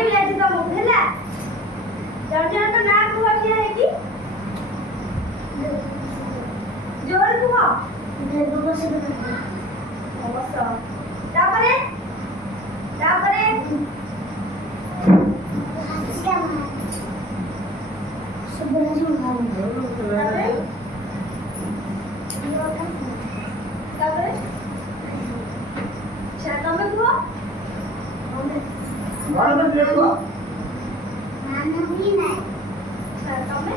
पढ़ेबी आज तुमको हैला जण जण तो ना कुह किया है कि जोर कुह बस तापरे तापरे तापरे अच्छा तमे कुह मानो देखो मानो भी नहीं अच्छा तमे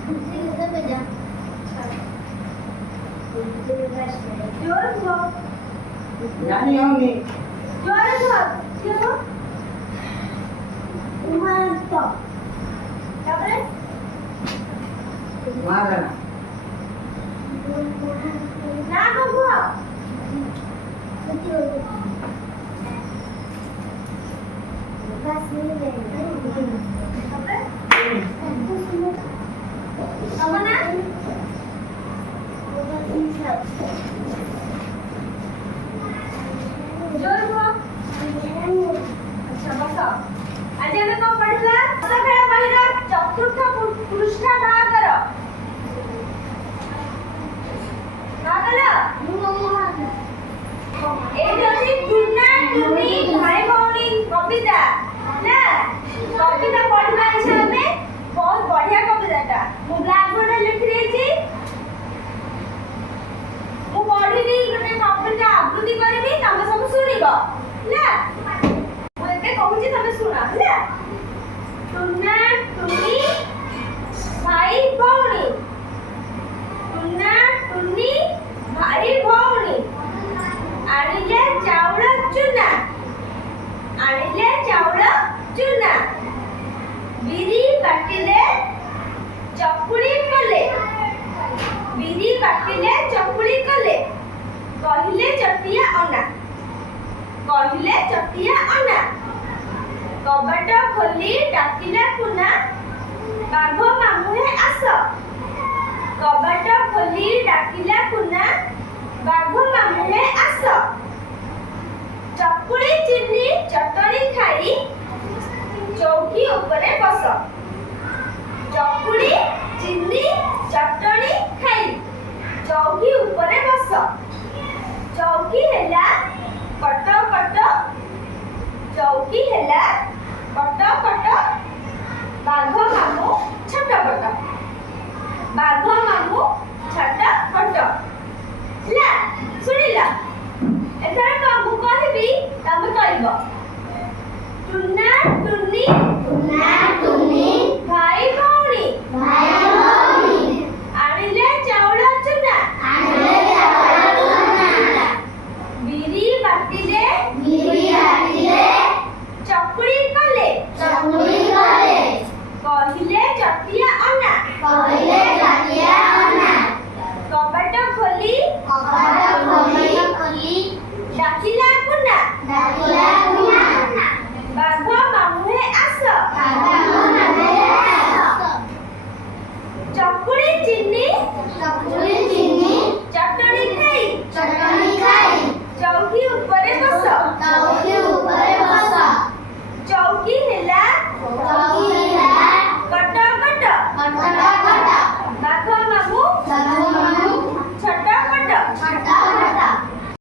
खुशी से बजा अच्छा जोर कुह जानी होंगी जोर कुह क्यों उमर तो तापरे मारना ना कुह बस मिल गए तापरे अमना जोर कुह अच्छा बस आज हमें कौन पढ़ला खेल बहिर चतुर्थ पृष्ठ भागर टुना टुनी भाई भौणी कविता ना कविता पढ़वा इच्छा हमें बहुत बढ़िया कविताटा मु ब्लैक बोर्ड रे लिखि देछि मु पढ़िबी गोटे कविता आवृत्ति करबी तमे सब सुनिबो ना मु एते कहूची तमे सुना ना टुना टुनी भाई भौणी टुना टुनी भाई भौणी आनिले चाउल चुना आनिले चाउल चुना बिरी बाटिले चकुली कले बिरी बाटिले चकुली कले कहिले चटिया अना कबाट खोली डाकिला कुना बाघ मामुहे आस कबाट खोली डाकिला कुना बाघ मामुहे आस चकुली चिन्नी चटनी खाई चौकी ऊपर बस चकुली चिन्नी चटनी खाई चौकी ऊपर बस चौकी हैला कट कट चौकी हैला कट कट बाघ मामू छट पट बाघ मामू छट